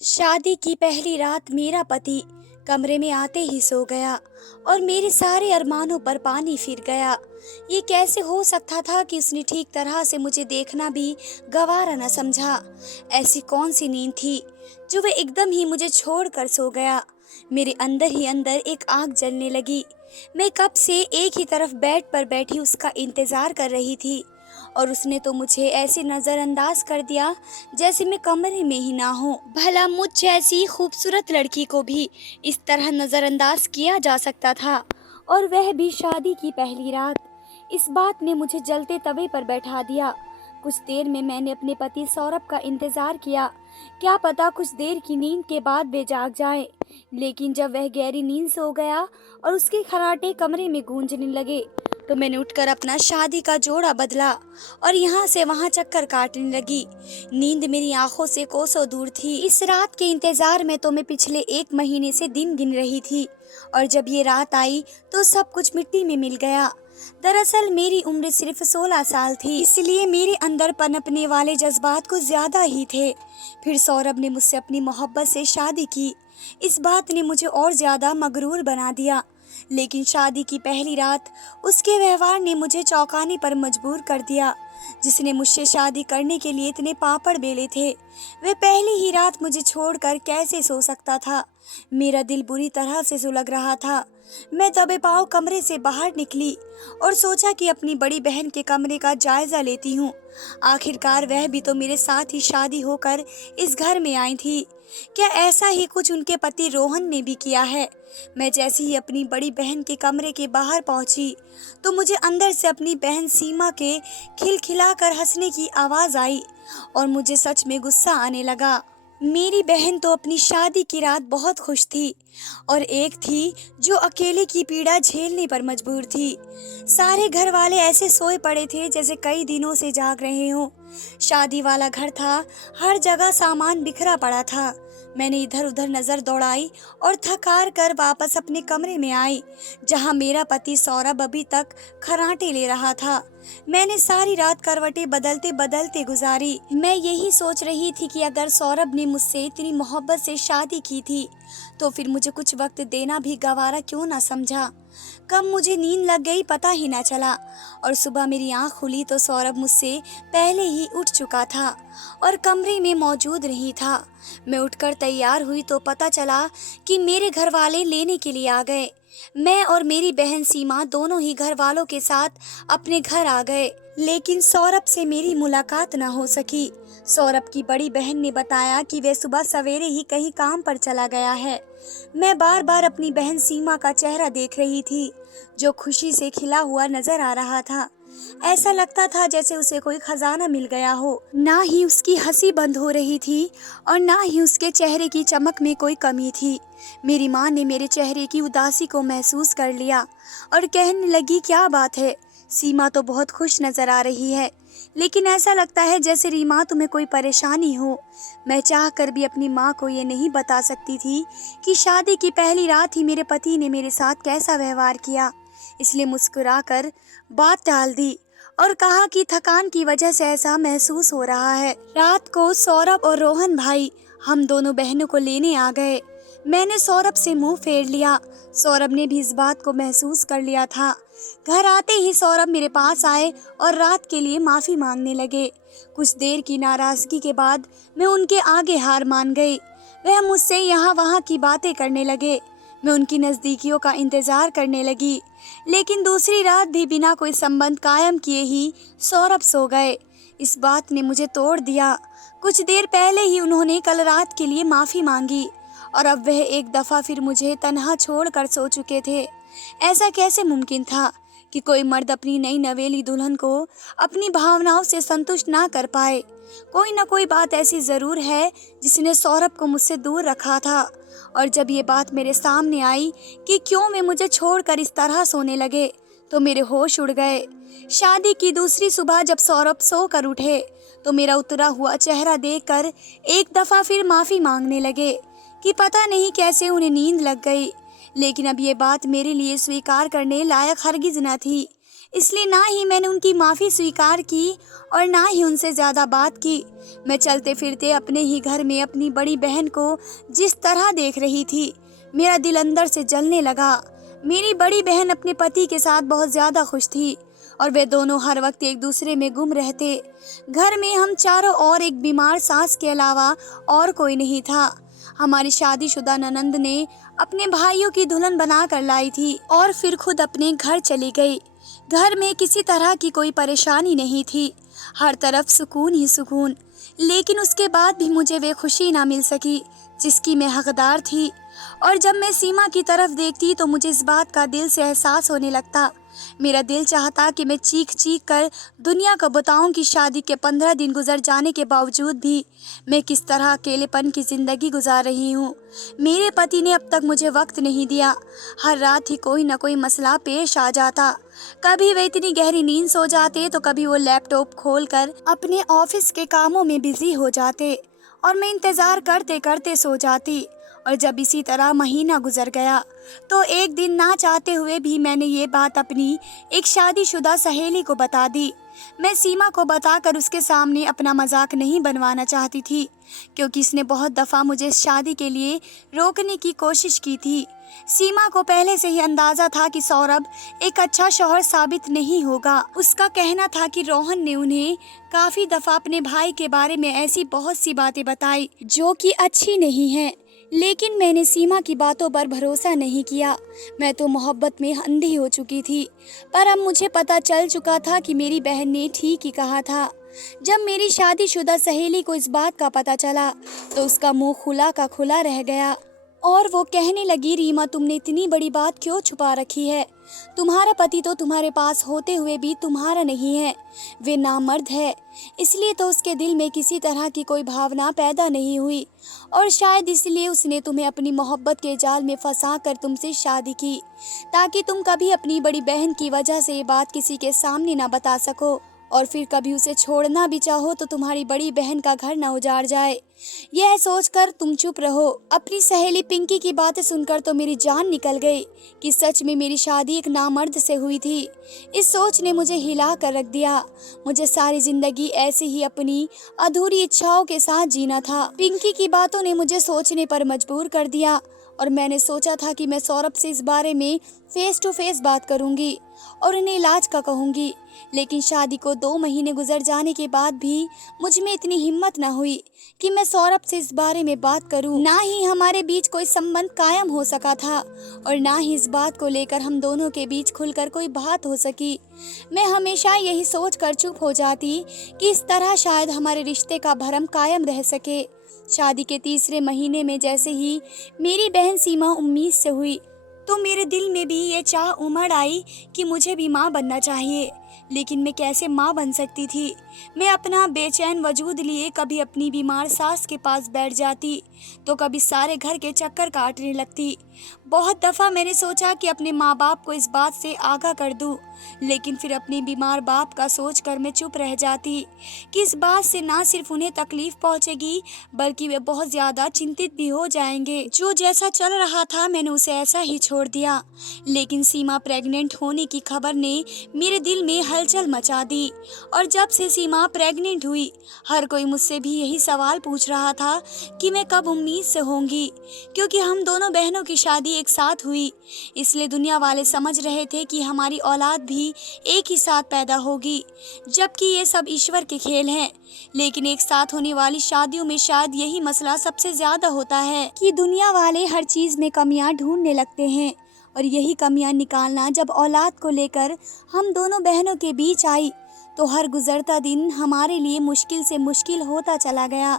शादी की पहली रात मेरा पति कमरे में आते ही सो गया और मेरे सारे अरमानों पर पानी फिर गया। ये कैसे हो सकता था कि उसने ठीक तरह से मुझे देखना भी गवारा न समझा। ऐसी कौन सी नींद थी जो वह एकदम ही मुझे छोड़कर सो गया। मेरे अंदर ही अंदर एक आग जलने लगी। मैं कब से एक ही तरफ बेड पर बैठी उसका इंतजार कर रही थी और उसने तो मुझे ऐसे नज़रअंदाज कर दिया जैसे मैं कमरे में ही ना हूँ। भला मुझ जैसी खूबसूरत लड़की को भी इस तरह नज़रअंदाज किया जा सकता था, और वह भी शादी की पहली रात। इस बात ने मुझे जलते तवे पर बैठा दिया। कुछ देर में मैंने अपने पति सौरभ का इंतजार किया। क्या पता कुछ देर की नींद के बाद वे जाग जाए। लेकिन जब वह गहरी नींद सो गया और उसके खर्राटे कमरे में गूंजने लगे, तो मैंने उठकर अपना शादी का जोड़ा बदला और यहाँ से वहाँ चक्कर काटने लगी। नींद मेरी आंखों से कोसों दूर थी। इस रात के इंतजार में तो मैं पिछले 1 महीने से दिन गिन रही थी, और जब ये रात आई तो सब कुछ मिट्टी में मिल गया। दरअसल मेरी उम्र सिर्फ 16 साल थी, इसलिए मेरे अंदर पनपने वाले जज्बात कुछ ज्यादा ही थे। फिर सौरभ ने मुझसे अपनी मोहब्बत से शादी की। इस बात ने मुझे और ज्यादा मगरूर बना दिया। लेकिन शादी की पहली रात उसके व्यवहार ने मुझे चौंकाने पर मजबूर कर दिया। जिसने मुझसे शादी करने के लिए इतने पापड़ बेले थे, वह पहली ही रात मुझे छोड़कर कैसे सो सकता था। मेरा दिल बुरी तरह से सुलग रहा था। मैं दबे पांव कमरे से बाहर निकली और सोचा कि अपनी बड़ी बहन के कमरे का जायजा लेती हूँ। आखिरकार वह भी तो मेरे साथ ही शादी होकर इस घर में आई थी। क्या ऐसा ही कुछ उनके पति रोहन ने भी किया है? मैं जैसे ही अपनी बड़ी बहन के कमरे के बाहर पहुंची, तो मुझे अंदर से अपनी बहन सीमा के खिलखिलाकर हंसने की आवाज आई और मुझे सच में गुस्सा आने लगा। मेरी बहन तो अपनी शादी की रात बहुत खुश थी, और एक थी जो अकेले की पीड़ा झेलने पर मजबूर थी। सारे घर वाले ऐसे सोए पड़े थे जैसे कई दिनों से जाग रहे हों। शादी वाला घर था, हर जगह सामान बिखरा पड़ा था। मैंने इधर उधर नजर दौड़ाई और थकार कर वापस अपने कमरे में आई, जहां मेरा पति सौरभ अभी तक खर्राटे ले रहा था। मैंने सारी रात करवटें बदलते बदलते गुजारी। मैं यही सोच रही थी कि अगर सौरभ ने मुझसे इतनी मोहब्बत से शादी की थी, तो फिर मुझे कुछ वक्त देना भी गवारा क्यों ना समझा। कब मुझे नींद लग गई पता ही ना चला, और सुबह मेरी आंख खुली तो सौरभ मुझसे पहले ही उठ चुका था और कमरे में मौजूद नहीं था। मैं उठकर तैयार हुई तो पता चला कि मेरे घर वाले लेने के लिए आ गए। मैं और मेरी बहन सीमा दोनों ही घर वालों के साथ अपने घर आ गए, लेकिन सौरभ से मेरी मुलाकात न हो सकी। सौरभ की बड़ी बहन ने बताया कि वह सुबह सवेरे ही कहीं काम पर चला गया है। मैं बार बार अपनी बहन सीमा का चेहरा देख रही थी, जो खुशी से खिला हुआ नजर आ रहा था। ऐसा लगता था जैसे उसे कोई खजाना मिल गया हो। ना ही उसकी हंसी बंद हो रही थी और ना ही उसके चेहरे की चमक में कोई कमी थी। मेरी माँ ने मेरे चेहरे की उदासी को महसूस कर लिया और कहने लगी, क्या बात है, सीमा तो बहुत खुश नजर आ रही है, लेकिन ऐसा लगता है जैसे रीमा तुम्हें कोई परेशानी हो। मैं चाह कर भी अपनी माँ को ये नहीं बता सकती थी कि शादी की पहली रात ही मेरे पति ने मेरे साथ कैसा व्यवहार किया, इसलिए मुस्कुराकर बात टाल दी और कहा कि थकान की वजह से ऐसा महसूस हो रहा है। रात को सौरभ और रोहन भाई हम दोनों बहनों को लेने आ गए। मैंने सौरभ से मुंह फेर लिया। सौरभ ने भी इस बात को महसूस कर लिया था। घर आते ही सौरभ मेरे पास आए और रात के लिए माफी मांगने लगे। कुछ देर की नाराजगी के बाद मैं उनके आगे हार मान गई। वह मुझसे यहाँ वहाँ की बातें करने लगे। मैं उनकी नजदीकियों का इंतजार करने लगी, लेकिन दूसरी रात भी बिना कोई संबंध कायम किए ही सौरभ सो गए। इस बात ने मुझे तोड़ दिया। कुछ देर पहले ही उन्होंने कल रात के लिए माफी मांगी और अब वह एक दफा फिर मुझे तन्हा छोड़कर सो चुके थे। ऐसा कैसे मुमकिन था कि कोई मर्द अपनी नई नवेली दुल्हन को अपनी भावनाओं से संतुष्ट ना कर पाए। कोई ना कोई बात ऐसी जरूर है जिसने सौरभ को मुझसे दूर रखा था। और जब ये बात मेरे सामने आई कि क्यों वे मुझे छोड़कर इस तरह सोने लगे, तो मेरे होश उड़ गए। शादी की दूसरी सुबह जब सौरभ सो कर उठे, तो मेरा उतरा हुआ चेहरा देखकर एक दफा फिर माफी मांगने लगे कि पता नहीं कैसे उन्हें नींद लग गई। लेकिन अब ये बात मेरे लिए स्वीकार करने लायक हरगिज न थी। इसलिए ना ही मैंने उनकी माफ़ी स्वीकार की और ना ही उनसे ज़्यादा बात की। मैं चलते फिरते अपने ही घर में अपनी बड़ी बहन को जिस तरह देख रही थी, मेरा दिल अंदर से जलने लगा। मेरी बड़ी बहन अपने पति के साथ बहुत ज़्यादा खुश थी और वे दोनों हर वक्त एक दूसरे में गुम रहते। घर में हम चारों और एक बीमार सास के अलावा और कोई नहीं था। हमारी शादीशुदा ननंद ने अपने भाइयों की दुल्हन बना कर लाई थी और फिर खुद अपने घर चली गई। घर में किसी तरह की कोई परेशानी नहीं थी, हर तरफ सुकून ही सुकून। लेकिन उसके बाद भी मुझे वे खुशी ना मिल सकी जिसकी मैं हकदार थी। और जब मैं सीमा की तरफ देखती तो मुझे इस बात का दिल से एहसास होने लगता। मेरा दिल चाहता कि मैं चीख चीख कर दुनिया को बताऊं कि शादी के 15 दिन गुजर जाने के बावजूद भी मैं किस तरह अकेलेपन की ज़िंदगी गुजार रही हूँ। मेरे पति ने अब तक मुझे वक्त नहीं दिया। हर रात ही कोई न कोई मसला पेश आ जाता। कभी वे इतनी गहरी नींद सो जाते तो कभी वो लैपटॉप खोलकर अपने ऑफिस के कामों में बिजी हो जाते और मैं इंतज़ार करते करते सो जाती। और जब इसी तरह महीना गुजर गया तो एक दिन ना चाहते हुए भी मैंने ये बात अपनी एक शादीशुदा सहेली को बता दी। मैं सीमा को बताकर उसके सामने अपना मजाक नहीं बनवाना चाहती थी, क्योंकि इसने बहुत दफ़ा मुझे इस शादी के लिए रोकने की कोशिश की थी। सीमा को पहले से ही अंदाज़ा था कि सौरभ एक अच्छा शौहर साबित नहीं होगा। उसका कहना था कि रोहन ने उन्हें काफ़ी दफ़ा अपने भाई के बारे में ऐसी बहुत सी बातें बताई जो कि अच्छी नहीं हैं। लेकिन मैंने सीमा की बातों पर भरोसा नहीं किया। मैं तो मोहब्बत में अंधी हो चुकी थी। पर अब मुझे पता चल चुका था कि मेरी बहन ने ठीक ही कहा था। जब मेरी शादीशुदा सहेली को इस बात का पता चला तो उसका मुंह खुला का खुला रह गया और वो कहने लगी, रीमा, तुमने इतनी बड़ी बात क्यों छुपा रखी है? तुम्हारा पति तो तुम्हारे पास होते हुए भी तुम्हारा नहीं है, वे नामर्द है। इसलिए तो उसके दिल में किसी तरह की कोई भावना पैदा नहीं हुई और शायद इसलिए उसने तुम्हें अपनी मोहब्बत के जाल में फंसा कर तुमसे शादी की, ताकि तुम कभी अपनी बड़ी बहन की वजह से ये बात किसी के सामने ना बता सको और फिर कभी उसे छोड़ना भी चाहो तो तुम्हारी बड़ी बहन का घर न उजाड़ जाए। यह सोचकर तुम चुप रहो। अपनी सहेली पिंकी की बातें सुनकर तो मेरी जान निकल गई कि सच में मेरी शादी एक नामर्द से हुई थी। इस सोच ने मुझे हिला कर रख दिया। मुझे सारी जिंदगी ऐसे ही अपनी अधूरी इच्छाओं के साथ जीना था। पिंकी की बातों ने मुझे सोचने पर मजबूर कर दिया और मैंने सोचा था कि मैं सौरभ से इस बारे में फेस टू फेस बात करूंगी और उन्हें इलाज का कहूंगी। लेकिन शादी को 2 महीने गुजर जाने के बाद भी मुझ में इतनी हिम्मत न हुई कि मैं सौरभ से इस बारे में बात करूं। ना ही हमारे बीच कोई संबंध कायम हो सका था और ना ही इस बात को लेकर हम दोनों के बीच खुलकर कोई बात हो सकी। मैं हमेशा यही सोच कर चुप हो जाती कि इस तरह शायद हमारे रिश्ते का भरम कायम रह सके। शादी के 3रे महीने में जैसे ही मेरी बहन सीमा उम्मीद से हुई तो मेरे दिल में भी ये चाह उमड़ आई कि मुझे भी माँ बनना चाहिए। लेकिन मैं कैसे माँ बन सकती थी? मैं अपना बेचैन वजूद लिए कभी अपनी बीमार सास के पास बैठ जाती तो कभी सारे घर के चक्कर काटने लगती। बहुत दफ़ा मैंने सोचा कि अपने माँ बाप को इस बात से आगाह कर दूं, लेकिन फिर अपने बीमार बाप का सोचकर मैं चुप रह जाती कि इस बात से ना सिर्फ उन्हें तकलीफ पहुंचेगी बल्कि वे बहुत ज़्यादा चिंतित भी हो जाएंगे। जो जैसा चल रहा था मैंने उसे ऐसा ही छोड़ दिया। लेकिन सीमा प्रेग्नेंट होने की खबर ने मेरे दिल में हलचल मचा दी और जब से सीमा प्रेग्नेंट हुई हर कोई मुझसे भी यही सवाल पूछ रहा था कि मैं कब उम्मीद से होंगी, क्योंकि हम दोनों बहनों की शादी एक साथ हुई। इसलिए दुनिया वाले समझ रहे थे कि हमारी औलाद भी एक ही साथ पैदा होगी, जबकि ये सब ईश्वर के खेल हैं। लेकिन एक साथ होने वाली शादियों में शायद यही मसला सबसे ज्यादा होता है कि दुनिया वाले हर चीज में कमियां ढूंढने लगते हैं और यही कमियां निकालना जब औलाद को लेकर हम दोनों बहनों के बीच आई तो हर गुजरता दिन हमारे लिए मुश्किल से मुश्किल होता चला गया।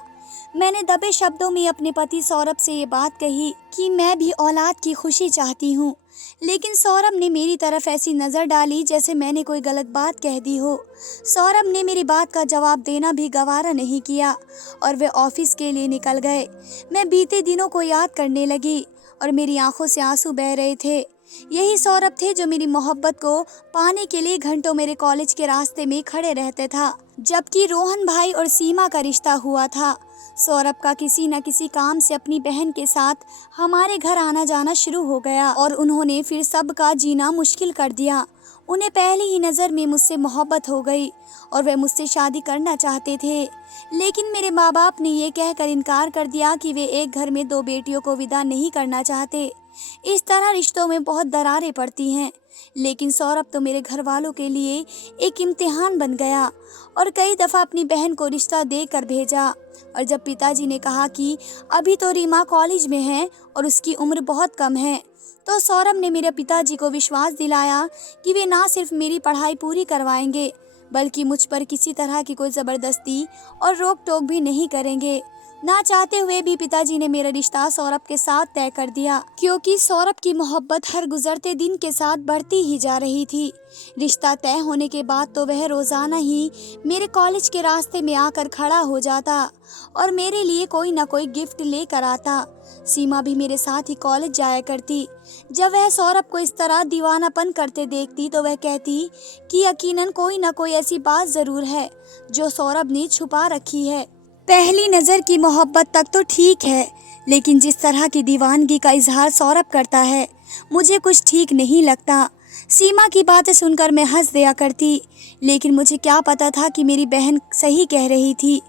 मैंने दबे शब्दों में अपने पति सौरभ से ये बात कही कि मैं भी औलाद की खुशी चाहती हूँ, लेकिन सौरभ ने मेरी तरफ ऐसी नज़र डाली जैसे मैंने कोई गलत बात कह दी हो। सौरभ ने मेरी बात का जवाब देना भी गवारा नहीं किया और वे ऑफिस के लिए निकल गए। मैं बीते दिनों को याद करने लगी और मेरी आंखों से आंसू बह रहे थे। यही सौरभ थे जो मेरी मोहब्बत को पाने के लिए घंटों मेरे कॉलेज के रास्ते में खड़े रहते था, जबकि रोहन भाई और सीमा का रिश्ता हुआ था। सौरभ का किसी न किसी काम से अपनी बहन के साथ हमारे घर आना जाना शुरू हो गया और उन्होंने फिर सबका जीना मुश्किल कर दिया। उन्हें पहली ही नज़र में मुझसे मोहब्बत हो गई और वह मुझसे शादी करना चाहते थे। लेकिन मेरे माँ बाप ने ये कहकर इनकार कर दिया कि वे एक घर में दो बेटियों को विदा नहीं करना चाहते। इस तरह रिश्तों में बहुत दरारें पड़ती हैं। लेकिन सौरभ तो मेरे घर वालों के लिए एक इम्तिहान बन गया और कई दफ़ा अपनी बहन को रिश्ता देकर भेजा। और जब पिताजी ने कहा कि अभी तो रीमा कॉलेज में है और उसकी उम्र बहुत कम है, तो सौरभ ने मेरे पिताजी को विश्वास दिलाया कि वे ना सिर्फ मेरी पढ़ाई पूरी करवाएंगे बल्कि मुझ पर किसी तरह की कोई ज़बरदस्ती और रोक टोक भी नहीं करेंगे। ना चाहते हुए भी पिताजी ने मेरा रिश्ता सौरभ के साथ तय कर दिया, क्योंकि सौरभ की मोहब्बत हर गुजरते दिन के साथ बढ़ती ही जा रही थी। रिश्ता तय होने के बाद तो वह रोज़ाना ही मेरे कॉलेज के रास्ते में आकर खड़ा हो जाता और मेरे लिए कोई ना कोई गिफ्ट लेकर आता। सीमा भी मेरे साथ ही कॉलेज जाया करती। जब वह सौरभ को इस तरह दीवानापन करते देखती तो वह कहती कि यकीनन कोई ना कोई ऐसी बात ज़रूर है जो सौरभ ने छुपा रखी है। पहली नज़र की मोहब्बत तक तो ठीक है, लेकिन जिस तरह की दीवानगी का इजहार सौरभ करता है मुझे कुछ ठीक नहीं लगता। सीमा की बातें सुनकर मैं हंस दिया करती, लेकिन मुझे क्या पता था कि मेरी बहन सही कह रही थी।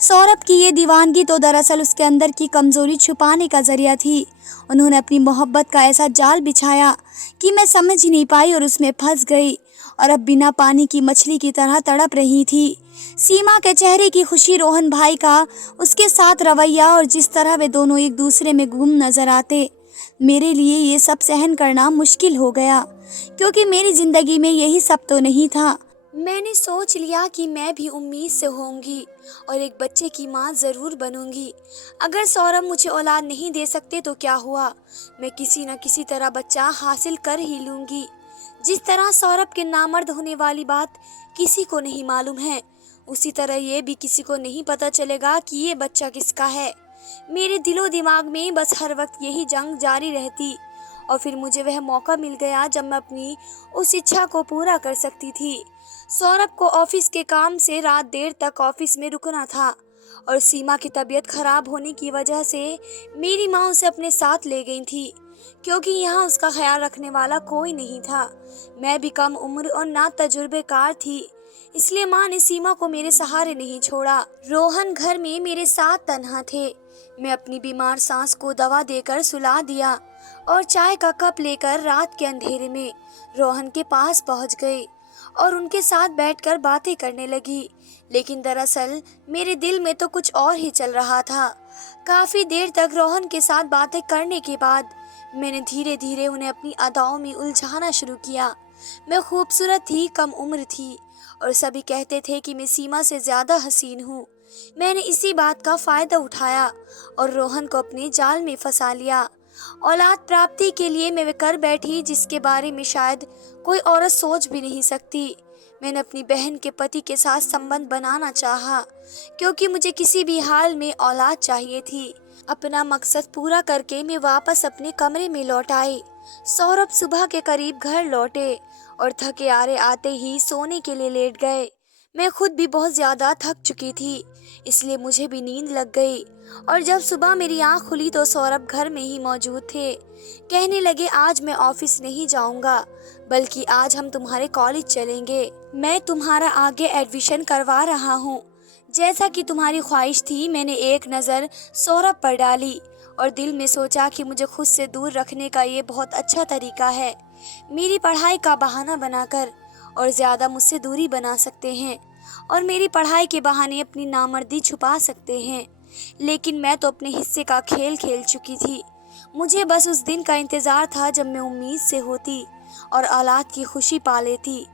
सौरभ की ये दीवानगी तो दरअसल उसके अंदर की कमज़ोरी छुपाने का जरिया थी। उन्होंने अपनी मोहब्बत का ऐसा जाल बिछाया कि मैं समझ ही नहीं पाई और उसमें फंस गई और अब बिना पानी की मछली की तरह तड़प रही थी। सीमा के चेहरे की खुशी, रोहन भाई का उसके साथ रवैया और जिस तरह वे दोनों एक दूसरे में गुम नजर आते, मेरे लिए ये सब सहन करना मुश्किल हो गया, क्योंकि मेरी ज़िंदगी में यही सब तो नहीं था। मैंने सोच लिया कि मैं भी उम्मीद से होंगी और एक बच्चे की माँ ज़रूर बनूंगी। अगर सौरभ मुझे औलाद नहीं दे सकते तो क्या हुआ, मैं किसी न किसी तरह बच्चा हासिल कर ही लूँगी। जिस तरह सौरभ के नामर्द होने वाली बात किसी को नहीं मालूम है, उसी तरह ये भी किसी को नहीं पता चलेगा कि ये बच्चा किसका है। मेरे दिलो दिमाग में बस हर वक्त यही जंग जारी रहती और फिर मुझे वह मौका मिल गया जब मैं अपनी उस इच्छा को पूरा कर सकती थी। सौरभ को ऑफिस के काम से रात देर तक ऑफिस में रुकना था और सीमा की तबीयत खराब होने की वजह से मेरी माँ उसे अपने साथ ले गई थी, क्योंकि यहाँ उसका ख्याल रखने वाला कोई नहीं था। मैं भी कम उम्र और ना तजुर्बेकार थी, इसलिए माँ ने सीमा को मेरे सहारे नहीं छोड़ा। रोहन घर में मेरे साथ तन्हा थे। मैं अपनी बीमार सांस को दवा देकर सुला दिया और चाय का कप लेकर रात के अंधेरे में रोहन के पास पहुंच गई और उनके साथ बैठकर बातें करने लगी। लेकिन दरअसल मेरे दिल में तो कुछ और ही चल रहा था। काफी देर तक रोहन के साथ बातें करने के बाद मैंने धीरे धीरे उन्हें अपनी अदाओं में उलझाना शुरू किया। मैं खूबसूरत थी, कम उम्र थी और सभी कहते थे कि मैं सीमा से ज्यादा हसीन हूँ। मैंने इसी बात का फायदा उठाया और रोहन को अपने जाल में फंसा लिया। औलाद प्राप्ति के लिए मैं वे कर बैठी जिसके बारे में शायद कोई औरत सोच भी नहीं सकती। मैंने अपनी बहन के पति के साथ संबंध बनाना चाहा, क्योंकि मुझे किसी भी हाल में औलाद चाहिए थी। अपना मकसद पूरा करके मैं वापस अपने कमरे में लौट आई। सौरभ सुबह के करीब घर लौटे और थके हारे आते ही सोने के लिए लेट गए। मैं खुद भी बहुत ज़्यादा थक चुकी थी, इसलिए मुझे भी नींद लग गई और जब सुबह मेरी आँख खुली तो सौरभ घर में ही मौजूद थे। कहने लगे, आज मैं ऑफिस नहीं जाऊंगा, बल्कि आज हम तुम्हारे कॉलेज चलेंगे। मैं तुम्हारा आगे एडमिशन करवा रहा हूँ। जैसा कि तुम्हारी ख्वाहिश थी, मैंने एक नज़र सौरभ पर डाली और दिल में सोचा कि मुझे खुद से दूर रखने का ये बहुत अच्छा तरीका है। मेरी पढ़ाई का बहाना बनाकर और ज़्यादा मुझसे दूरी बना सकते हैं और मेरी पढ़ाई के बहाने अपनी नामर्दी छुपा सकते हैं। लेकिन मैं तो अपने हिस्से का खेल खेल चुकी थी। मुझे बस उस दिन का इंतज़ार था जब मैं उम्मीद से होती और औलाद की खुशी पा लेती।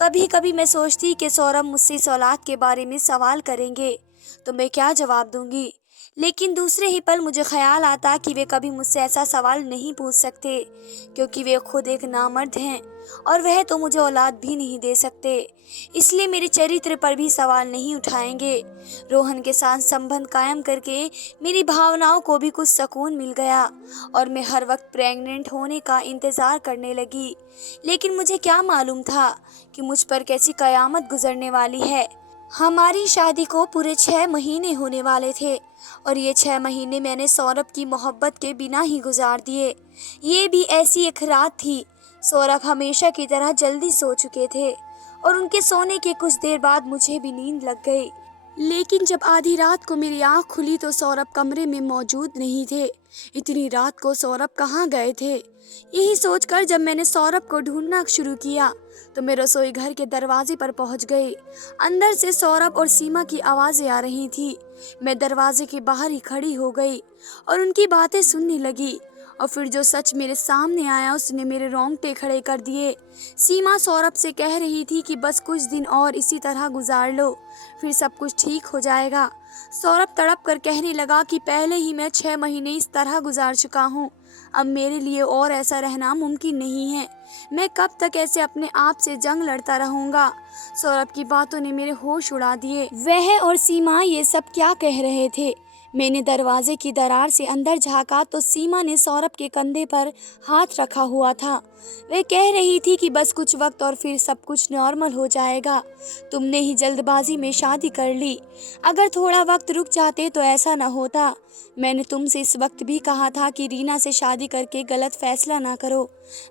कभी कभी मैं सोचती कि सौरभ मुझसे इस औलाद के बारे में सवाल करेंगे तो मैं क्या जवाब दूंगी, लेकिन दूसरे ही पल मुझे ख्याल आता कि वे कभी मुझसे ऐसा सवाल नहीं पूछ सकते, क्योंकि वे खुद एक नामर्द हैं और वह तो मुझे औलाद भी नहीं दे सकते, इसलिए मेरे चरित्र पर भी सवाल नहीं उठाएंगे। रोहन के साथ संबंध कायम करके मेरी भावनाओं को भी कुछ सुकून मिल गया और मैं हर वक्त प्रेग्नेंट होने का इंतज़ार करने लगी। लेकिन मुझे क्या मालूम था कि मुझ पर कैसी कयामत गुजरने वाली है। हमारी शादी को पूरे 6 महीने होने वाले थे और ये 6 महीने मैंने सौरभ की मोहब्बत के बिना ही गुजार दिए। ये भी ऐसी एक रात थी सौरभ हमेशा की तरह जल्दी सो चुके थे और उनके सोने के कुछ देर बाद मुझे भी नींद लग गई। लेकिन जब आधी रात को मेरी आंख खुली तो सौरभ कमरे में मौजूद नहीं थे। इतनी रात को सौरभ कहाँ गए थे? यही सोचकर जब मैंने सौरभ को ढूंढना शुरू किया तो मैं रसोई घर के दरवाजे पर पहुंच गई। अंदर से सौरभ और सीमा की आवाज़ें आ रही थी। मैं दरवाजे के बाहर ही खड़ी हो गई और उनकी बातें सुनने लगी। और फिर जो सच मेरे सामने आया उसने मेरे रोंगटे खड़े कर दिए। सीमा सौरभ से कह रही थी कि बस कुछ दिन और इसी तरह गुजार लो, फिर सब कुछ ठीक हो जाएगा। सौरभ तड़प कर कहने लगा कि पहले ही मैं 6 महीने इस तरह गुजार चुका हूँ। अब मेरे लिए और ऐसा रहना मुमकिन नहीं है। मैं कब तक ऐसे अपने आप से जंग लड़ता रहूँगा। सौरभ की बातों ने मेरे होश उड़ा दिए। वह और सीमा ये सब क्या कह रहे थे? मैंने दरवाजे की दरार से अंदर झांका तो सीमा ने सौरभ के कंधे पर हाथ रखा हुआ था। वह कह रही थी कि बस कुछ वक्त और फिर सब कुछ नॉर्मल हो जाएगा। तुमने ही जल्दबाजी में शादी कर ली। अगर थोड़ा वक्त रुक जाते तो ऐसा न होता। मैंने तुमसे इस वक्त भी कहा था कि रीना से शादी करके गलत फैसला ना करो,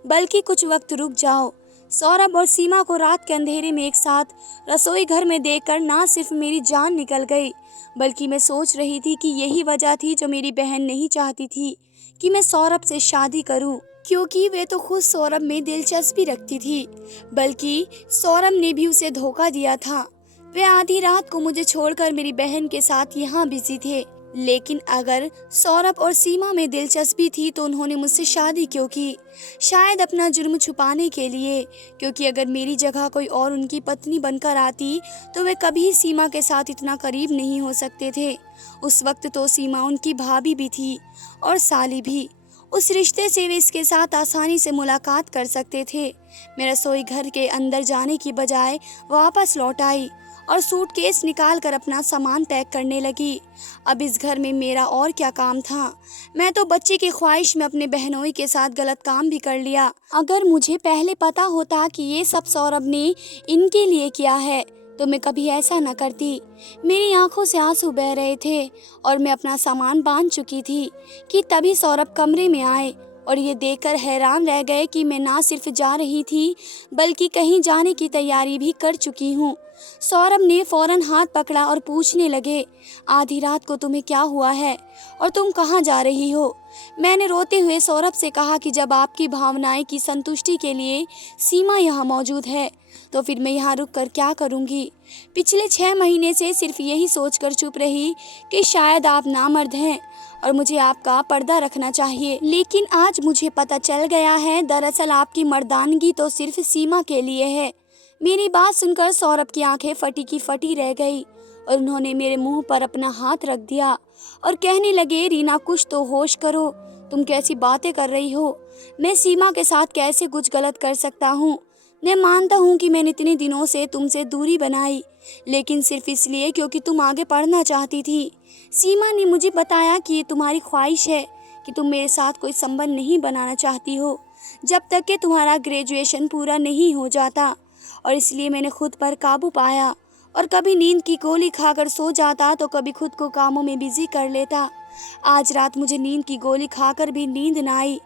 बल्कि कुछ वक्त रुक जाओ। सौरभ और सीमा को रात के अंधेरे में एक साथ रसोई घर में देखकर ना सिर्फ मेरी जान निकल गई, बल्कि मैं सोच रही थी कि यही वजह थी जो मेरी बहन नहीं चाहती थी कि मैं सौरभ से शादी करूं, क्योंकि वे तो खुद सौरभ में दिलचस्पी रखती थी, बल्कि सौरभ ने भी उसे धोखा दिया था। वे आधी रात को मुझे छोड़कर मेरी बहन के साथ यहाँ बिजी थे। लेकिन अगर सौरभ और सीमा में दिलचस्पी थी तो उन्होंने मुझसे शादी क्यों की? शायद अपना जुर्म छुपाने के लिए, क्योंकि अगर मेरी जगह कोई और उनकी पत्नी बनकर आती तो वे कभी सीमा के साथ इतना करीब नहीं हो सकते थे। उस वक्त तो सीमा उनकी भाभी भी थी और साली भी। उस रिश्ते से वे इसके साथ आसानी से मुलाकात कर सकते थे। मैं रसोई घर के अंदर जाने की बजाय वापस लौट आई और सूटकेस निकाल कर अपना सामान पैक करने लगी। अब इस घर में मेरा और क्या काम था? मैं तो बच्चे की ख्वाहिश में अपने बहनोई के साथ गलत काम भी कर लिया। अगर मुझे पहले पता होता कि ये सब सौरभ ने इनके लिए किया है तो मैं कभी ऐसा न करती। मेरी आंखों से आंसू बह रहे थे और मैं अपना सामान बांध चुकी थी कि तभी सौरभ कमरे में आए और ये देखकर हैरान रह गए कि मैं ना सिर्फ जा रही थी बल्कि कहीं जाने की तैयारी भी कर चुकी हूँ। सौरभ ने फौरन हाथ पकड़ा और पूछने लगे, आधी रात को तुम्हें क्या हुआ है और तुम कहाँ जा रही हो? मैंने रोते हुए सौरभ से कहा कि जब आपकी भावनाएं की संतुष्टि के लिए सीमा यहाँ मौजूद है तो फिर मैं यहाँ रुक कर क्या करूँगी। पिछले 6 महीने से सिर्फ यही सोचकर चुप रही कि शायद आप नामर्द हैं और मुझे आपका पर्दा रखना चाहिए। लेकिन आज मुझे पता चल गया है, दरअसल आपकी मर्दानगी तो सिर्फ सीमा के लिए है। मेरी बात सुनकर सौरभ की आंखें फटी की फटी रह गई और उन्होंने मेरे मुंह पर अपना हाथ रख दिया और कहने लगे, रीना कुछ तो होश करो, तुम कैसी बातें कर रही हो? मैं सीमा के साथ कैसे कुछ गलत कर सकता हूँ? मैं मानता हूँ कि मैंने इतने दिनों से तुमसे दूरी बनाई, लेकिन सिर्फ इसलिए क्योंकि तुम आगे पढ़ना चाहती थी। सीमा ने मुझे बताया कि ये तुम्हारी ख्वाहिश है कि तुम मेरे साथ कोई संबंध नहीं बनाना चाहती हो जब तक कि तुम्हारा ग्रेजुएशन पूरा नहीं हो जाता, और इसलिए मैंने खुद पर काबू पाया और कभी नींद की गोली खाकर सो जाता तो कभी खुद को कामों में बिजी कर लेता। आज रात मुझे नींद की गोली खाकर भी नींद न आई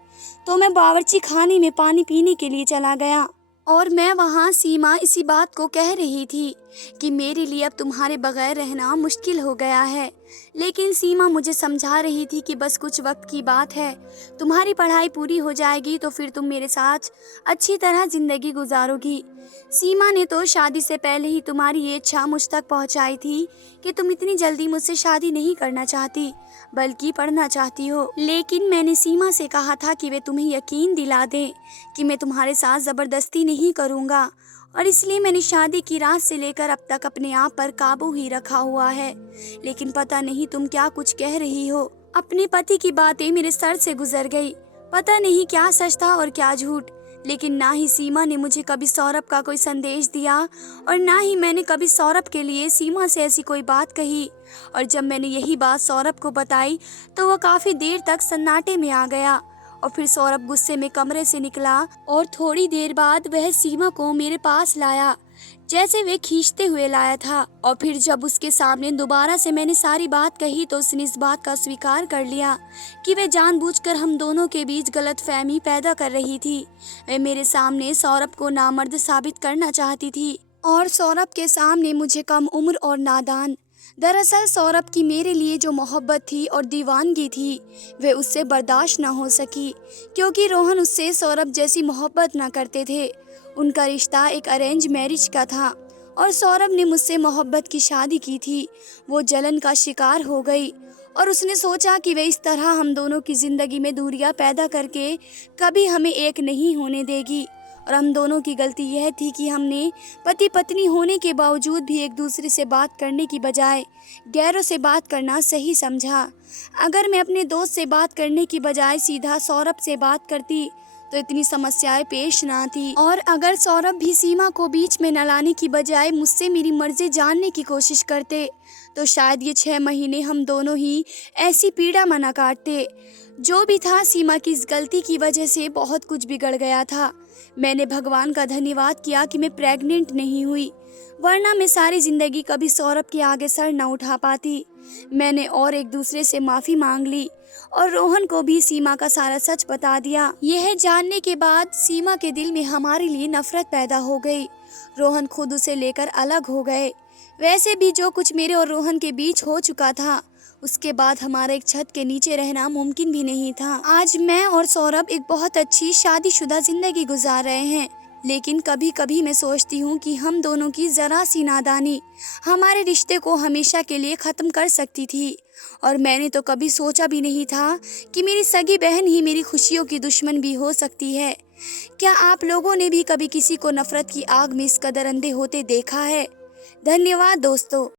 तो मैं बावर्ची खाने में पानी पीने के लिए चला गया और मैं वहाँ सीमा इसी बात को कह रही थी कि मेरे लिए अब तुम्हारे बगैर रहना मुश्किल हो गया है। लेकिन सीमा मुझे समझा रही थी कि बस कुछ वक्त की बात है, तुम्हारी पढ़ाई पूरी हो जाएगी तो फिर तुम मेरे साथ अच्छी तरह जिंदगी गुजारोगी। सीमा ने तो शादी से पहले ही तुम्हारी ये इच्छा मुझ तक पहुंचाई थी कि तुम इतनी जल्दी मुझसे शादी नहीं करना चाहती बल्कि पढ़ना चाहती हो। लेकिन मैंने सीमा से कहा था कि वे तुम्हें यकीन दिला दें कि मैं तुम्हारे साथ ज़बरदस्ती नहीं करूँगा, और इसलिए मैंने शादी की रात से लेकर अब तक अपने आप पर काबू ही रखा हुआ है। लेकिन पता नहीं तुम क्या कुछ कह रही हो। अपने पति की बातें मेरे सर से गुजर गई। पता नहीं क्या सच था और क्या झूठ, लेकिन ना ही सीमा ने मुझे कभी सौरभ का कोई संदेश दिया और ना ही मैंने कभी सौरभ के लिए सीमा से ऐसी कोई बात कही। और जब मैंने यही बात सौरभ को बताई तो वह काफ़ी देर तक सन्नाटे में आ गया और फिर सौरभ गुस्से में कमरे से निकला और थोड़ी देर बाद वह सीमा को मेरे पास लाया। जैसे वे खींचते हुए लाया था। और फिर जब उसके सामने दोबारा से मैंने सारी बात कही तो उसने इस बात का स्वीकार कर लिया कि वे जानबूझकर हम दोनों के बीच गलतफहमी पैदा कर रही थी। वे मेरे सामने सौरभ को नामर्द साबित करना चाहती थी और सौरभ के सामने मुझे कम उम्र और नादान। दरअसल सौरभ की मेरे लिए जो मोहब्बत थी और दीवानगी थी वे उससे बर्दाश्त न हो सकी, क्योंकि रोहन उससे सौरभ जैसी मोहब्बत न करते थे। उनका रिश्ता एक अरेंज मैरिज का था और सौरभ ने मुझसे मोहब्बत की शादी की थी। वो जलन का शिकार हो गई और उसने सोचा कि वे इस तरह हम दोनों की ज़िंदगी में दूरियां पैदा करके कभी हमें एक नहीं होने देगी। और हम दोनों की गलती यह थी कि हमने पति पत्नी होने के बावजूद भी एक दूसरे से बात करने की बजाय गैरों से बात करना सही समझा। अगर मैं अपने दोस्त से बात करने की बजाय सीधा सौरभ से बात करती तो इतनी समस्याएं पेश ना आती। और अगर सौरभ भी सीमा को बीच में न लाने की बजाय मुझसे मेरी मर्जी जानने की कोशिश करते तो शायद ये 6 महीने हम दोनों ही ऐसी पीड़ा में न काटते। जो भी था, सीमा की इस गलती की वजह से बहुत कुछ बिगड़ गया था। मैंने भगवान का धन्यवाद किया कि मैं प्रेग्नेंट नहीं हुई, वरना मैं सारी जिंदगी कभी सौरभ के आगे सर न उठा पाती। मैंने और एक दूसरे से माफ़ी मांग ली और रोहन को भी सीमा का सारा सच बता दिया। यह जानने के बाद सीमा के दिल में हमारे लिए नफरत पैदा हो गई। रोहन खुद उसे लेकर अलग हो गए। वैसे भी जो कुछ मेरे और रोहन के बीच हो चुका था, उसके बाद हमारा एक छत के नीचे रहना मुमकिन भी नहीं था। आज मैं और सौरभ एक बहुत अच्छी शादीशुदा जिंदगी गुजार रहे हैं, लेकिन कभी कभी मैं सोचती हूँ कि हम दोनों की जरा सी नादानी हमारे रिश्ते को हमेशा के लिए ख़त्म कर सकती थी। और मैंने तो कभी सोचा भी नहीं था कि मेरी सगी बहन ही मेरी खुशियों की दुश्मन भी हो सकती है। क्या आप लोगों ने भी कभी किसी को नफरत की आग में इस कदर अंधे होते देखा है? धन्यवाद दोस्तों।